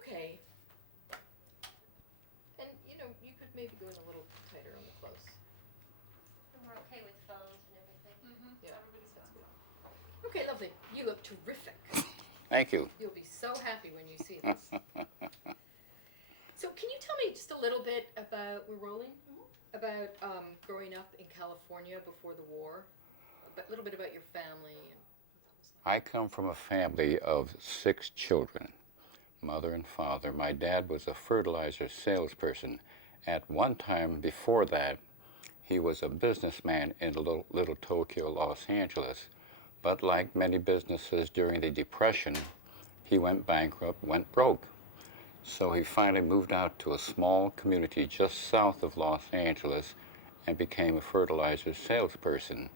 Okay. And, you know, you could maybe go in a little tighter on the close. And we're okay with phones and everything. Yeah, everybody's that's good. Okay, lovely. You look terrific. Thank you. You'll be so happy when you see this. So can you tell me just a little bit about, we're rolling? About growing up in California before the war? A little bit about your family. I come from a family of 6 children, mother and father. My dad was a fertilizer salesperson. At one time before that, he was a businessman in little Tokyo, Los Angeles. But like many businesses during the Depression, he went bankrupt, went broke. So he finally moved out to a small community just south of Los Angeles and became a fertilizer salesperson.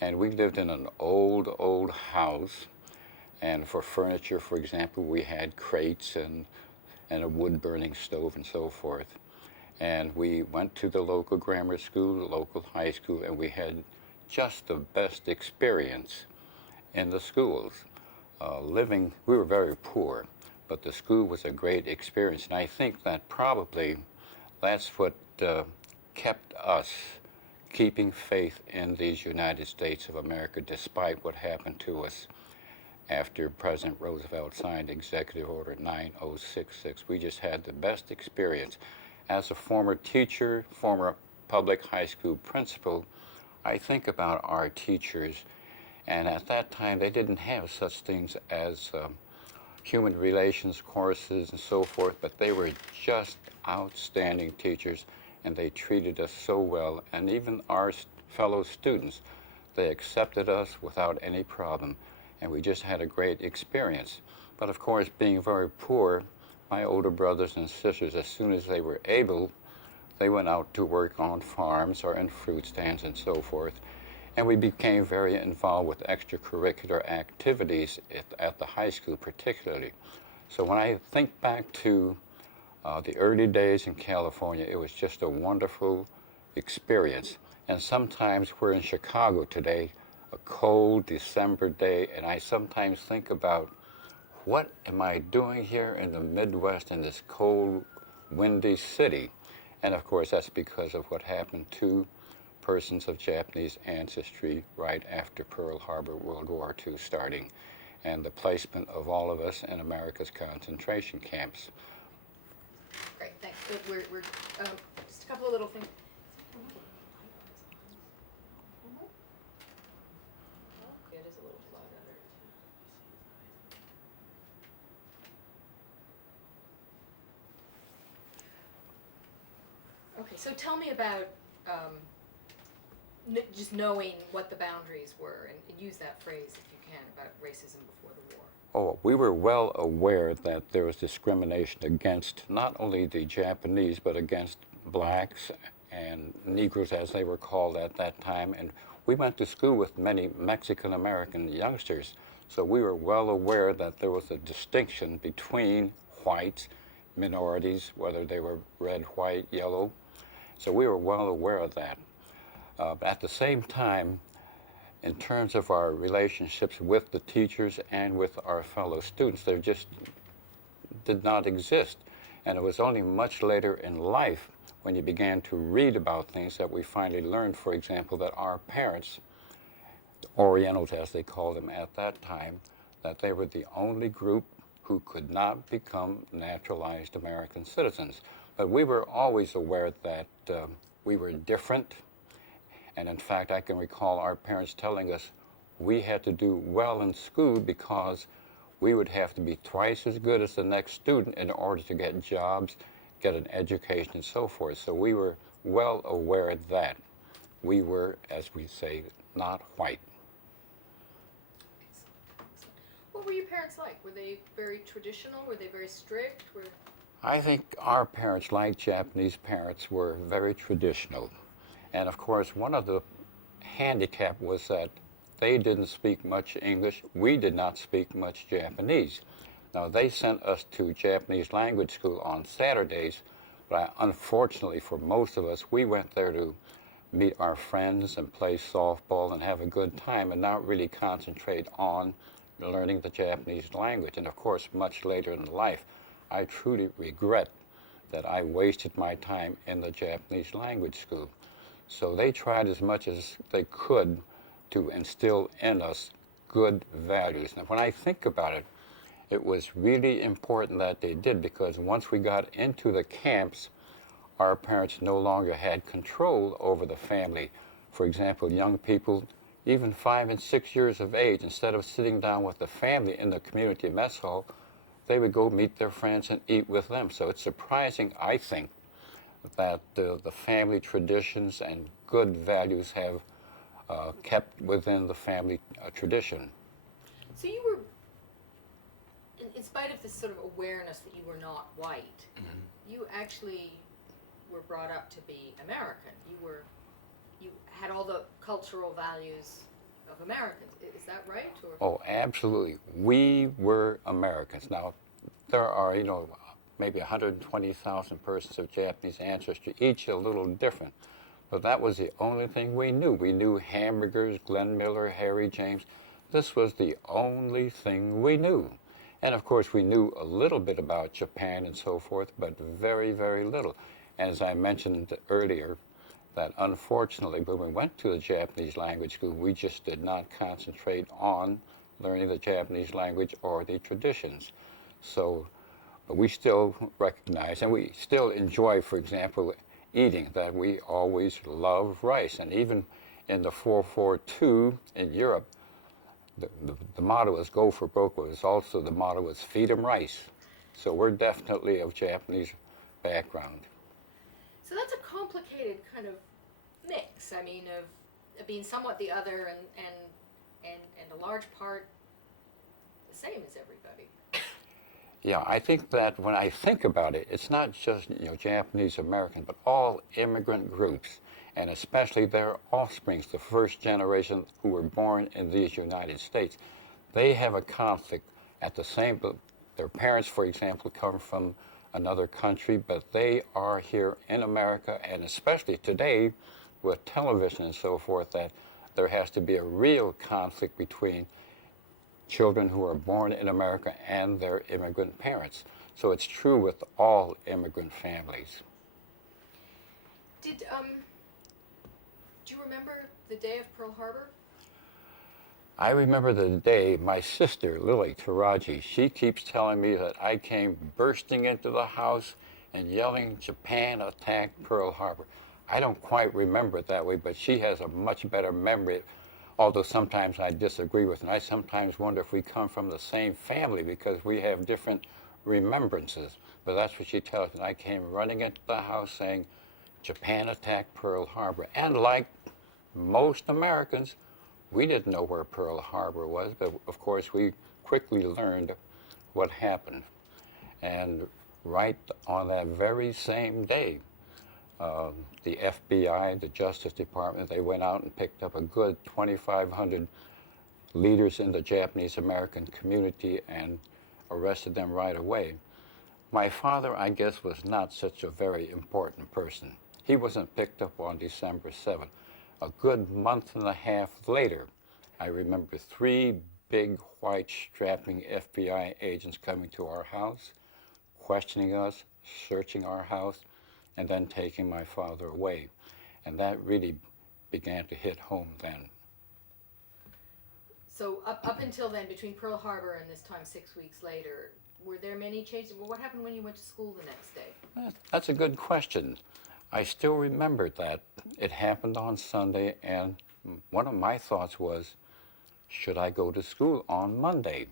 And we lived in an old house. And for furniture, for example, we had crates and a wood-burning stove and so forth. And we went to the local grammar school, the local high school, and we had just the best experience in the schools. We were very poor, but the school was a great experience. And I think that probably that's what kept us keeping faith in these United States of America despite what happened to us after President Roosevelt signed Executive Order 9066. We just had the best experience. As a former teacher, former public high school principal, I think about our teachers, and at that time they didn't have such things as human relations courses and so forth, but they were just outstanding teachers, and they treated us so well. And even our fellow students, they accepted us without any problem, and we just had a great experience. But of course, being very poor, my older brothers and sisters, as soon as they were able, they went out to work on farms or in fruit stands and so forth. And we became very involved with extracurricular activities at the high school particularly. So when I think back to the early days in California, it was just a wonderful experience. And sometimes we're in Chicago today, a cold December day, and I sometimes think about, what am I doing here in the Midwest in this cold, windy city? And of course, that's because of what happened to persons of Japanese ancestry right after Pearl Harbor, World War II starting, and the placement of all of us in America's concentration camps. Great, thanks. We're just a couple of little things. It is a little flat under. Okay, so tell me about just knowing what the boundaries were, and use that phrase if you can about racism before the war. Oh, we were well aware that there was discrimination against not only the Japanese, but against blacks and Negroes, as they were called at that time. And we went to school with many Mexican-American youngsters, so we were well aware that there was a distinction between whites, minorities, whether they were red, white, yellow. So we were well aware of that. At the same time, in terms of our relationships with the teachers and with our fellow students, they just did not exist. And it was only much later in life, when you began to read about things, that we finally learned, for example, that our parents, Orientals as they called them at that time, that they were the only group who could not become naturalized American citizens. But we were always aware that we were different. And in fact, I can recall our parents telling us we had to do well in school because we would have to be twice as good as the next student in order to get jobs, get an education, and so forth. So we were well aware that we were, as we say, not white. What were your parents like? Were they very traditional? Were they very strict? I think our parents, like Japanese parents, were very traditional. And of course, one of the handicap was that they didn't speak much English. We did not speak much Japanese. Now, they sent us to Japanese language school on Saturdays, but unfortunately for most of us, we went there to meet our friends and play softball and have a good time and not really concentrate on learning the Japanese language. And of course, much later in life, I truly regret that I wasted my time in the Japanese language school. So they tried as much as they could to instill in us good values. Now, when I think about it, it was really important that they did, because once we got into the camps, our parents no longer had control over the family. For example, young people, even 5 and 6 years of age, instead of sitting down with the family in the community mess hall, they would go meet their friends and eat with them. So it's surprising, I think, that the family traditions and good values have kept within the family tradition. So you were, in spite of this sort of awareness that you were not white, you actually were brought up to be American. You had all the cultural values of Americans. Is that right? Or? Oh, absolutely. We were Americans. Now, there are, maybe 120,000 persons of Japanese ancestry, each a little different. But that was the only thing we knew. We knew hamburgers, Glenn Miller, Harry James. This was the only thing we knew. And of course, we knew a little bit about Japan and so forth, but very, very little. As I mentioned earlier, that unfortunately, when we went to the Japanese language school, we just did not concentrate on learning the Japanese language or the traditions. So we still recognize, and we still enjoy, for example, eating, that we always love rice. And even in the 442 in Europe, the motto is "Go for broke." It's also the motto is "Feed 'em rice." So we're definitely of Japanese background. So that's a complicated kind of mix. I mean, of being somewhat the other and a large part the same as everybody. Yeah, I think that when I think about it, it's not just Japanese American, but all immigrant groups, and especially their offsprings, the first generation who were born in these United States. They have a conflict at the same. Their parents, for example, come from another country, but they are here in America, and especially today with television and so forth, that there has to be a real conflict between children who are born in America and their immigrant parents. So it's true with all immigrant families. Do you remember the day of Pearl Harbor? I remember the day my sister, Lily Taraji, she keeps telling me that I came bursting into the house and yelling, "Japan attacked Pearl Harbor." I don't quite remember it that way, but she has a much better memory, although sometimes I disagree with her. And I sometimes wonder if we come from the same family because we have different remembrances. But that's what she tells me. I came running into the house saying, "Japan attacked Pearl Harbor." And like most Americans, we didn't know where Pearl Harbor was, but of course we quickly learned what happened. And right on that very same day, the FBI, the Justice Department, they went out and picked up a good 2,500 leaders in the Japanese American community and arrested them right away. My father, I guess, was not such a very important person. He wasn't picked up on December 7th. A good month and a half later, I remember 3 big white strapping FBI agents coming to our house, questioning us, searching our house, and then taking my father away. And that really began to hit home then. So up until then, between Pearl Harbor and this time 6 weeks later, were there many changes? Well, what happened when you went to school the next day? That's a good question. I still remember that. It happened on Sunday, and one of my thoughts was, should I go to school on Monday?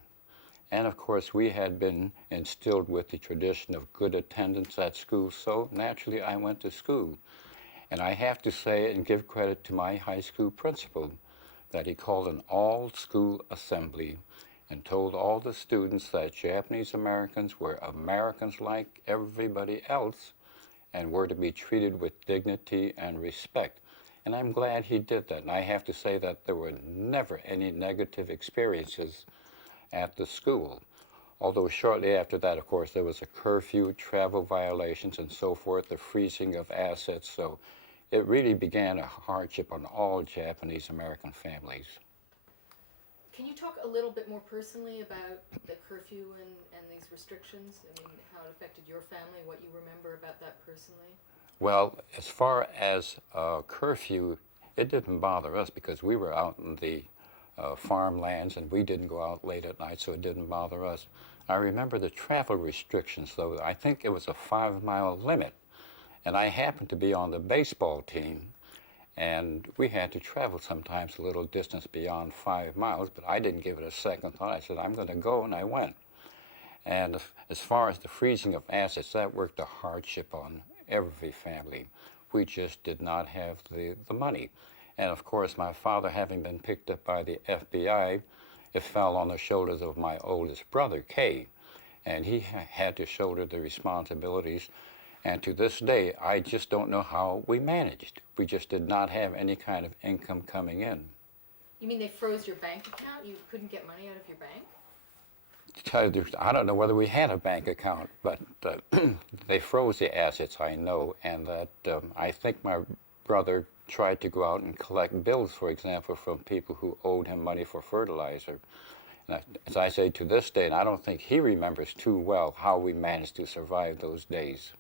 And of course, we had been instilled with the tradition of good attendance at school, so naturally I went to school. And I have to say and give credit to my high school principal that he called an all-school assembly and told all the students that Japanese Americans were Americans like everybody else and were to be treated with dignity and respect. And I'm glad he did that. And I have to say that there were never any negative experiences at the school. Although shortly after that, of course, there was a curfew, travel violations, and so forth, the freezing of assets. So it really began a hardship on all Japanese American families. Can you talk a little bit more personally about the curfew and these restrictions? I mean, how it affected your family, what you remember about that personally? Well, as far as curfew, it didn't bother us because we were out in the farmlands and we didn't go out late at night, so it didn't bother us. I remember the travel restrictions, though. I think it was a 5-mile limit, and I happened to be on the baseball team, and we had to travel sometimes a little distance beyond 5 miles, but I didn't give it a second thought. I said, I'm going to go, and I went. And as far as the freezing of assets, that worked a hardship on every family. We just did not have the money. And of course, my father, having been picked up by the FBI, it fell on the shoulders of my oldest brother, Kay, and he had to shoulder the responsibilities. And to this day, I just don't know how we managed. We just did not have any kind of income coming in. You mean they froze your bank account? You couldn't get money out of your bank? To tell you the truth, I don't know whether we had a bank account, but they froze the assets, I know, and that I think my brother tried to go out and collect bills, for example, from people who owed him money for fertilizer. And as I say to this day, and I don't think he remembers too well how we managed to survive those days.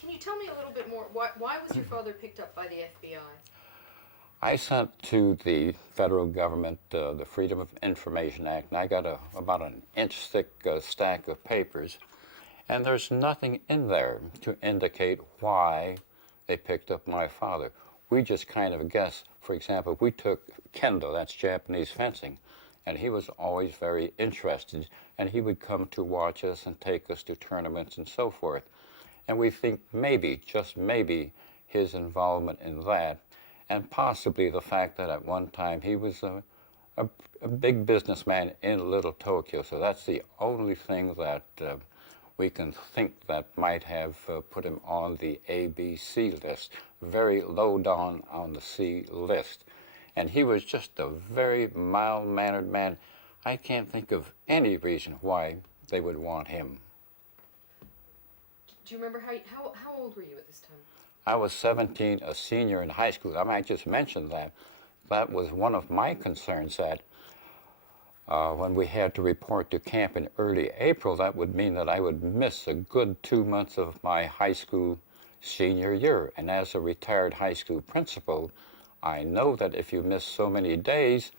Can you tell me a little bit more? Why was your father picked up by the FBI? I sent to the federal government the Freedom of Information Act, and I got about an inch thick stack of papers, and there's nothing in there to indicate why they picked up my father. We just kind of guessed. For example, we took kendo, that's Japanese fencing, and he was always very interested, and he would come to watch us and take us to tournaments and so forth. And we think maybe, just maybe, his involvement in that, and possibly the fact that at one time he was a big businessman in Little Tokyo. So that's the only thing that we can think that might have put him on the ABC list, very low down on the C list. And he was just a very mild-mannered man. I can't think of any reason why they would want him. Do you remember how old were you at this time? I was 17, a senior in high school. I might just mention that. That was one of my concerns, that when we had to report to camp in early April, that would mean that I would miss a good 2 months of my high school senior year. And as a retired high school principal, I know that if you miss so many days,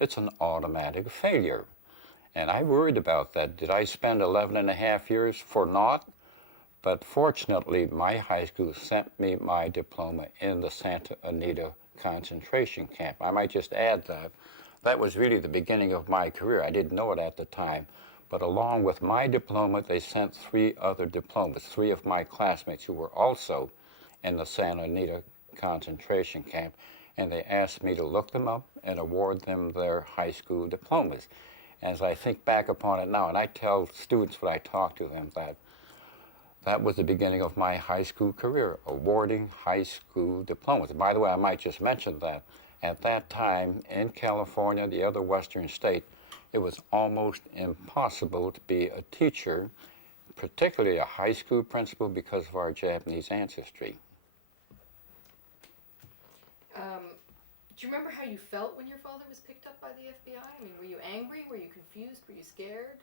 it's an automatic failure. And I worried about that. Did I spend 11 and a half years for naught? But fortunately, my high school sent me my diploma in the Santa Anita concentration camp. I might just add that that was really the beginning of my career. I didn't know it at the time, but along with my diploma, they sent 3 other diplomas, 3 of my classmates who were also in the Santa Anita concentration camp, and they asked me to look them up and award them their high school diplomas. As I think back upon it now, and I tell students when I talk to them that was the beginning of my high school career, awarding high school diplomas. By the way, I might just mention that at that time in California, the other western state, it was almost impossible to be a teacher, particularly a high school principal, because of our Japanese ancestry. Do you remember how you felt when your father was picked up by the FBI? I mean, were you angry? Were you confused? Were you scared?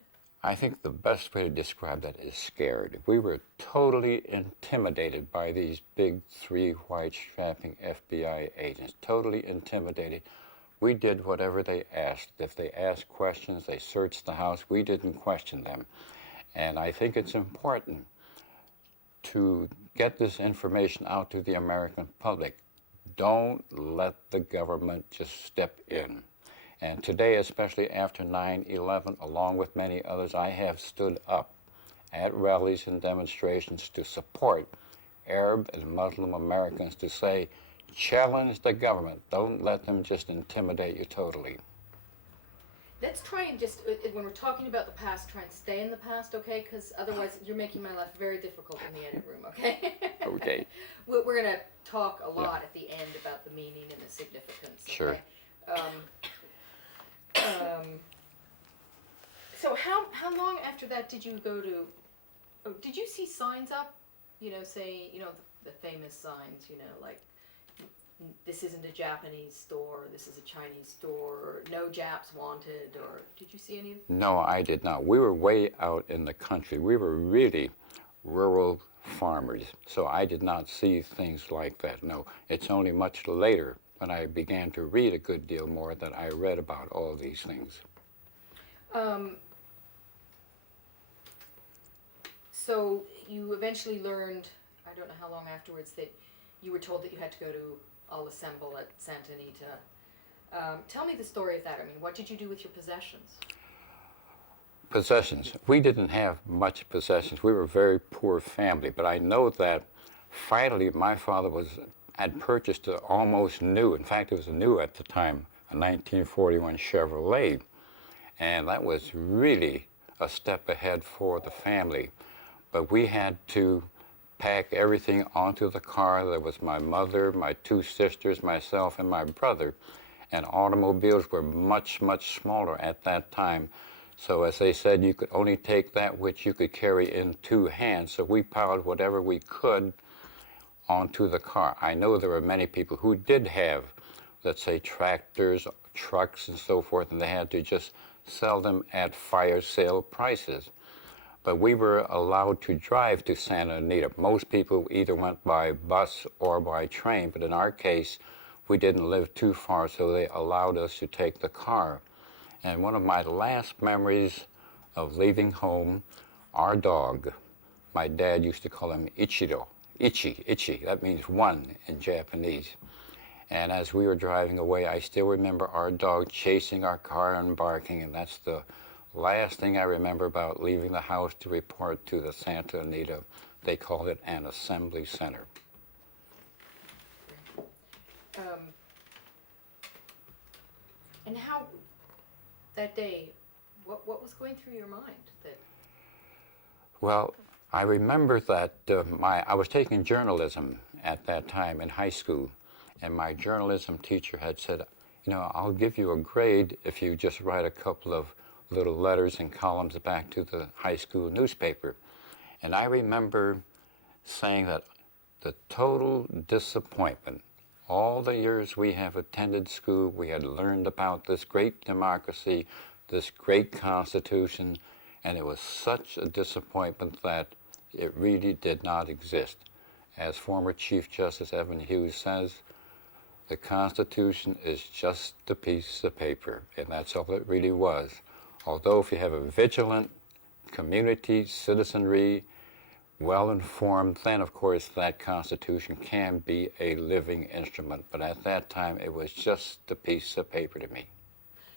I think the best way to describe that is scared. We were totally intimidated by these big 3 white strapping FBI agents, totally intimidated. We did whatever they asked. If they asked questions, they searched the house. We didn't question them. And I think it's important to get this information out to the American public. Don't let the government just step in. And today, especially after 9/11, along with many others, I have stood up at rallies and demonstrations to support Arab and Muslim Americans to say, challenge the government. Don't let them just intimidate you totally. Let's try and just, when we're talking about the past, try and stay in the past, okay? Because otherwise you're making my life very difficult in the edit room, okay? Okay. We're going to talk a lot at the end about the meaning and the significance, okay? Sure. So how long after that did you go to, did you see signs up, you know, say, you know, the famous signs, you know, like this isn't a Japanese store, this is a Chinese store, no Japs wanted, or did you see any? No, I did not. We were way out in the country. We were really rural farmers, so I did not see things like that. No, it's only much later when I began to read a good deal more that I read about all these things. So you eventually learned, I don't know how long afterwards, that you were told that you had to go to All Assemble at Santa Anita. Tell me the story of that. I mean, what did you do with your possessions? Possessions. We didn't have much possessions. We were a very poor family, but I know that finally my father had purchased an almost new, in fact it was new at the time, a 1941 Chevrolet, and that was really a step ahead for the family. But we had to pack everything onto the car. There was my mother, my two sisters, myself, and my brother, and automobiles were much, much smaller at that time. So as they said, you could only take that which you could carry in two hands. So we piled whatever we could onto the car. I know there were many people who did have, let's say, tractors, trucks, and so forth, and they had to just sell them at fire sale prices. But we were allowed to drive to Santa Anita. Most people either went by bus or by train, but in our case, we didn't live too far, so they allowed us to take the car. And one of my last memories of leaving home, our dog, my dad used to call him Ichiro. Ichi, that means one in Japanese. And as we were driving away, I still remember our dog chasing our car and barking, and that's the last thing I remember about leaving the house to report to the Santa Anita. They called it an assembly center. And how, that day, what was going through your mind? That Well, I remember that I was taking journalism at that time in high school, and my journalism teacher had said, you know, I'll give you a grade if you just write a couple of little letters and columns back to the high school newspaper. And I remember saying that the total disappointment, all the years we have attended school, we had learned about this great democracy, this great Constitution, and it was such a disappointment that it really did not exist. As former Chief Justice Evan Hughes says, the Constitution is just a piece of paper, and that's all it really was. Although if you have a vigilant community, citizenry, well-informed, then of course that Constitution can be a living instrument. But at that time, it was just a piece of paper to me.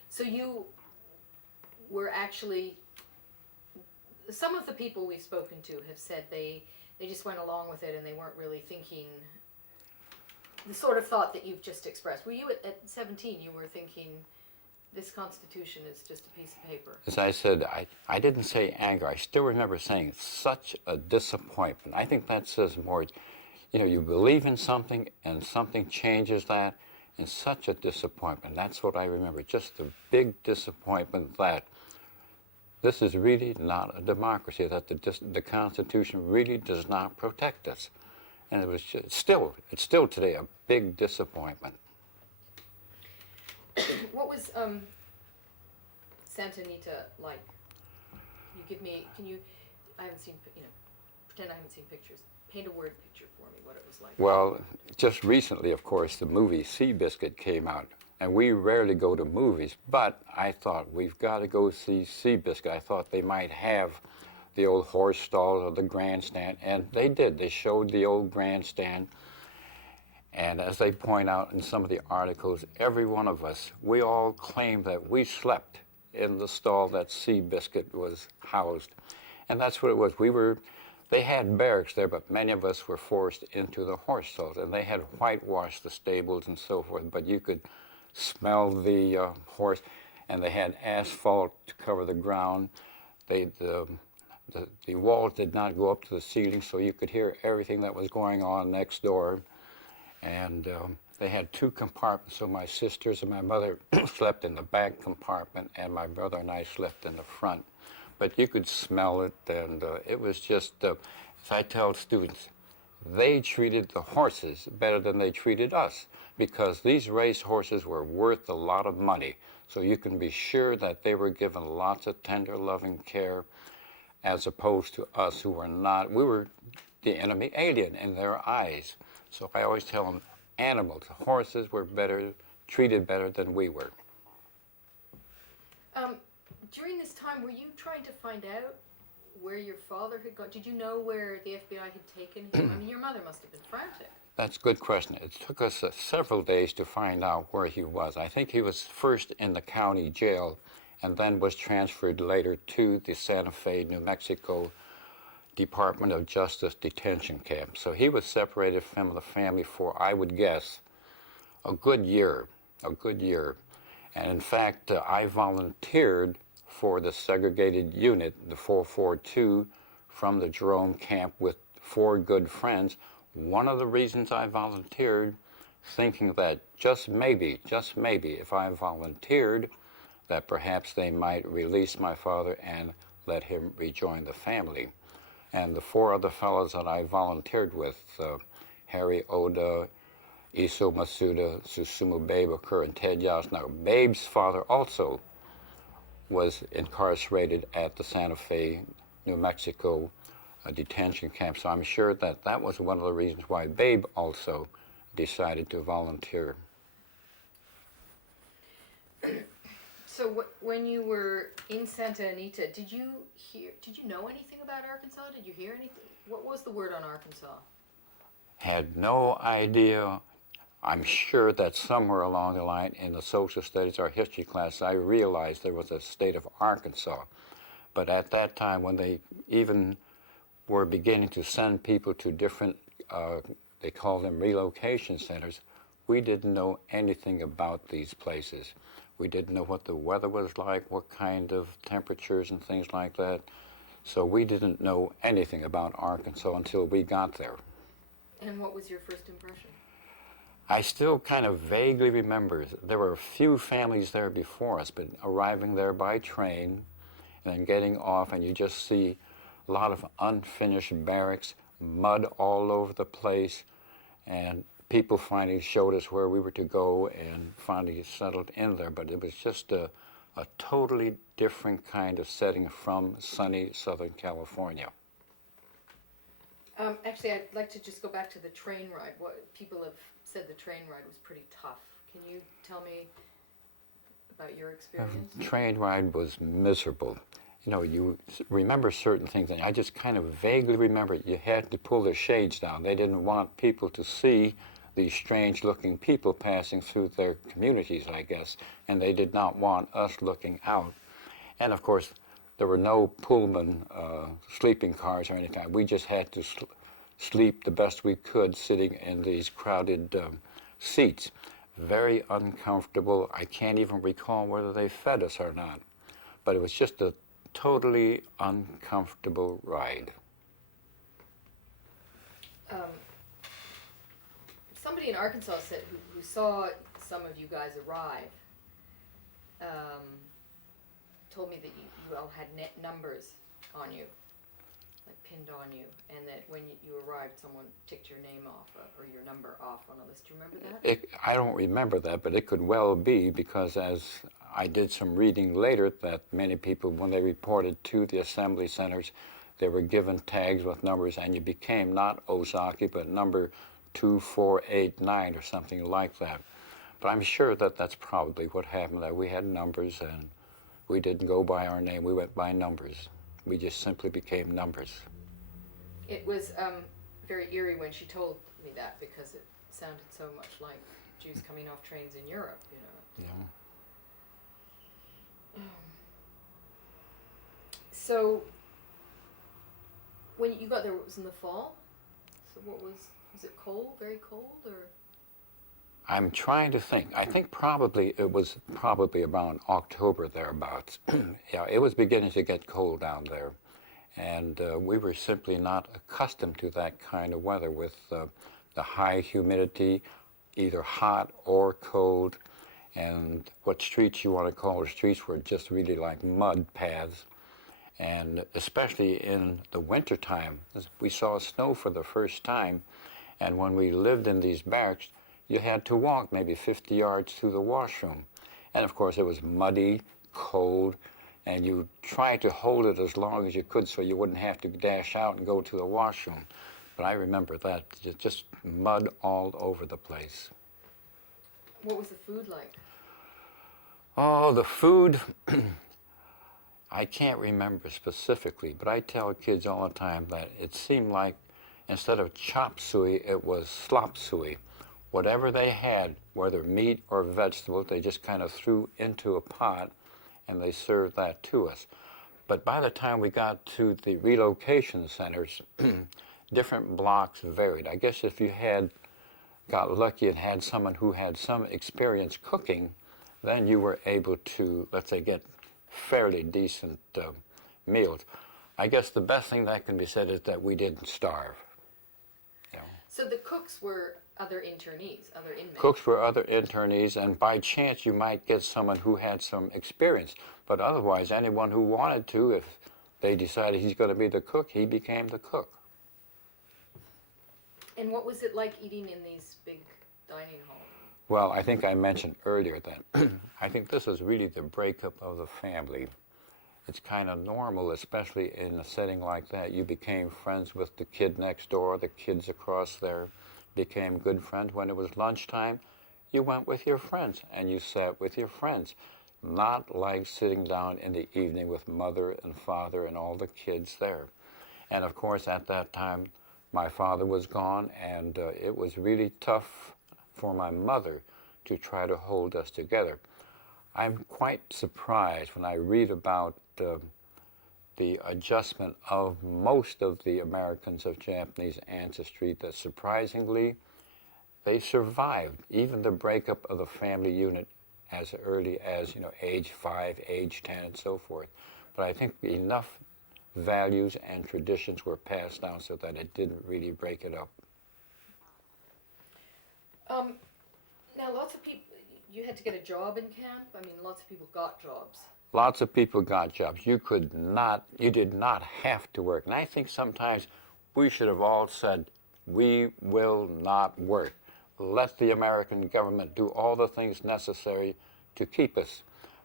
so you were actually, some of the people we've spoken to have said they just went along with it and they weren't really thinking the sort of thought that you've just expressed. Were you at 17, you were thinking this Constitution is just a piece of paper? As I said, I didn't say anger. I still remember saying such a disappointment. I think that says more, you know, you believe in something and something changes that, and such a disappointment. That's what I remember, just a big disappointment that this is really not a democracy, that the Constitution really does not protect us. And it was just, it's still today a big disappointment. What was Santa Anita like? I haven't seen, pretend I haven't seen pictures. Paint a word picture for me, what it was like. Well, just recently, of course, the movie Seabiscuit came out, and we rarely go to movies, but I thought, we've got to go see Seabiscuit. I thought they might have the old horse stalls or the grandstand, and they did. They showed the old grandstand, and as they point out in some of the articles, every one of us, we all claim that we slept in the stall that Seabiscuit was housed. And that's what it was. They had barracks there, but many of us were forced into the horse stalls, and they had whitewashed the stables and so forth, but you could smell the horse, and they had asphalt to cover the ground. The walls did not go up to the ceiling, so you could hear everything that was going on next door. And they had two compartments, so my sisters and my mother slept in the back compartment, and my brother and I slept in the front. But you could smell it, and it was just, as I tell students, they treated the horses better than they treated us, because these race horses were worth a lot of money. So you can be sure that they were given lots of tender, loving care, as opposed to us who were not. We were the enemy alien in their eyes. So I always tell them, animals, horses were better, treated better than we were. During this time, were you trying to find out where your father had gone? Did you know where the FBI had taken him? I mean, your mother must have been frantic. That's a good question. It took us several days to find out where he was. I think he was first in the county jail and then was transferred later to the Santa Fe, New Mexico Department of Justice detention camp. So he was separated from the family for, I would guess, a good year. And in fact, I volunteered for the segregated unit, the 442, from the Jerome camp with 4 good friends. One of the reasons I volunteered, thinking that just maybe, if I volunteered, that perhaps they might release my father and let him rejoin the family. And the 4 other fellows that I volunteered with, Harry Oda, Iso Masuda, Susumu Babe Okur, and Ted Yas. Now, Babe's father also was incarcerated at the Santa Fe, New Mexico detention camp. So I'm sure that that was one of the reasons why Babe also decided to volunteer. So when you were in Santa Anita, did you know anything about Arkansas? Did you hear anything? What was the word on Arkansas? Had no idea. I'm sure that somewhere along the line in the social studies or history class, I realized there was a state of Arkansas. But at that time, when they even were beginning to send people to different, they call them relocation centers, we didn't know anything about these places. We didn't know what the weather was like, what kind of temperatures and things like that. So we didn't know anything about Arkansas until we got there. And what was your first impression? I still kind of vaguely remember there were a few families there before us, but arriving there by train and then getting off, and you just see a lot of unfinished barracks, mud all over the place, and people finally showed us where we were to go and finally settled in there. But it was just a totally different kind of setting from sunny Southern California. Actually, I'd like to just go back to the train ride. What people have said, the train ride was pretty tough. Can you tell me about your experience? The train ride was miserable. You know, you remember certain things, and I just kind of vaguely remember you had to pull the shades down. They didn't want people to see these strange-looking people passing through their communities, I guess, and they did not want us looking out. And of course, there were no Pullman sleeping cars or anything. We just had to sleep the best we could sitting in these crowded seats. Very uncomfortable. I can't even recall whether they fed us or not. But it was just a totally uncomfortable ride. Somebody in Arkansas said, who saw some of you guys arrive, told me that you all had numbers on you, like pinned on you, and that when you arrived, someone ticked your name off or your number off on a list. Do you remember that? I don't remember that, but it could well be, because as I did some reading later, that many people, when they reported to the assembly centers, they were given tags with numbers, and you became not Ozaki, but number 2489 or something like that. But I'm sure that that's probably what happened, that we had numbers and we didn't go by our name, we went by numbers. We just simply became numbers. It was very eerie when she told me that, because it sounded so much like Jews coming off trains in Europe, you know. Yeah. So, when you got there, it was in the fall? So what was it cold, very cold, or? I'm trying to think. I think probably it was probably about October thereabouts. Yeah, it was beginning to get cold down there. And we were simply not accustomed to that kind of weather with the high humidity, either hot or cold. And what streets you want to call the streets were just really like mud paths. And especially in the wintertime, we saw snow for the first time. And when we lived in these barracks, you had to walk maybe 50 yards to the washroom. And of course, it was muddy, cold, and you tried to hold it as long as you could so you wouldn't have to dash out and go to the washroom. But I remember that, just mud all over the place. What was the food like? Oh, the food, I can't remember specifically, but I tell kids all the time that it seemed like instead of chop suey, it was slop suey. Whatever they had, whether meat or vegetables, they just kind of threw into a pot and they served that to us. But by the time we got to the relocation centers, different blocks varied. I guess if you got lucky and had someone who had some experience cooking, then you were able to, let's say, get fairly decent meals. I guess the best thing that can be said is that we didn't starve. You know. So the cooks were other internees, other inmates? Cooks were other internees, and by chance you might get someone who had some experience. But otherwise, anyone who wanted to, if they decided he's going to be the cook, he became the cook. And what was it like eating in these big dining halls? Well, I think I mentioned earlier that I think this is really the breakup of the family. It's kind of normal, especially in a setting like that. You became friends with the kid next door, the kids across there became good friends. When it was lunchtime, you went with your friends and you sat with your friends. Not like sitting down in the evening with mother and father and all the kids there. And of course, at that time, my father was gone, and it was really tough for my mother to try to hold us together. I'm quite surprised when I read about the adjustment of most of the Americans of Japanese ancestry, that surprisingly, they survived even the breakup of the family unit as early as, age 5, age 10, and so forth. But I think enough values and traditions were passed down so that it didn't really break it up. Now, lots of people, you had to get a job in camp? I mean, lots of people got jobs. Lots of people got jobs. You did not have to work. And I think sometimes we should have all said, we will not work. Let the American government do all the things necessary to keep us.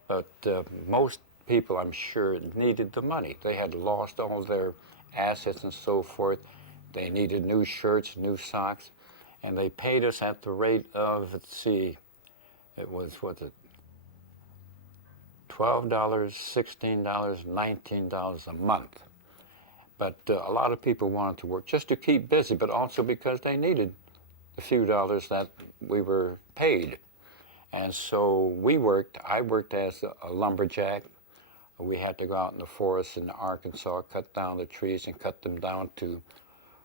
But most people, I'm sure, needed the money. They had lost all their assets and so forth. They needed new shirts, new socks, and they paid us at the rate of, let's see, it was, $12, $16, $19 a month. But a lot of people wanted to work just to keep busy, but also because they needed the few dollars that we were paid. And so we worked. I worked as a lumberjack. We had to go out in the forest in Arkansas, cut down the trees and cut them down to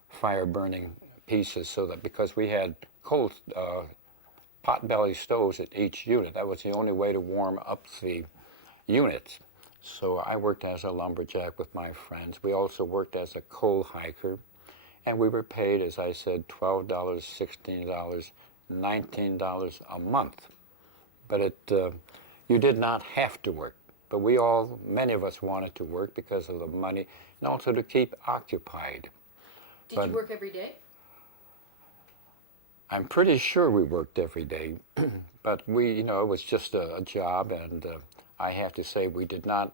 fire-burning pieces, so that because we had coal pot-belly stoves at each unit, that was the only way to warm up the units. So I worked as a lumberjack with my friends. We also worked as a coal hiker, and we were paid, as I said, $12, $16, $19 a month. But you did not have to work. But many of us wanted to work because of the money and also to keep occupied. Did you work every day? I'm pretty sure we worked every day, but it was just a job, and I have to say we did not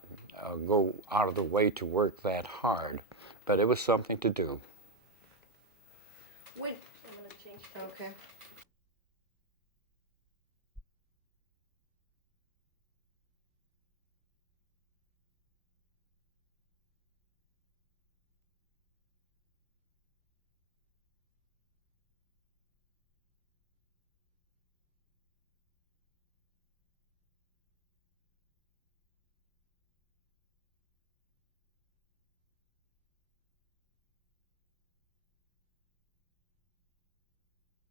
go out of the way to work that hard, but it was something to do. When? I'm going to change. Okay.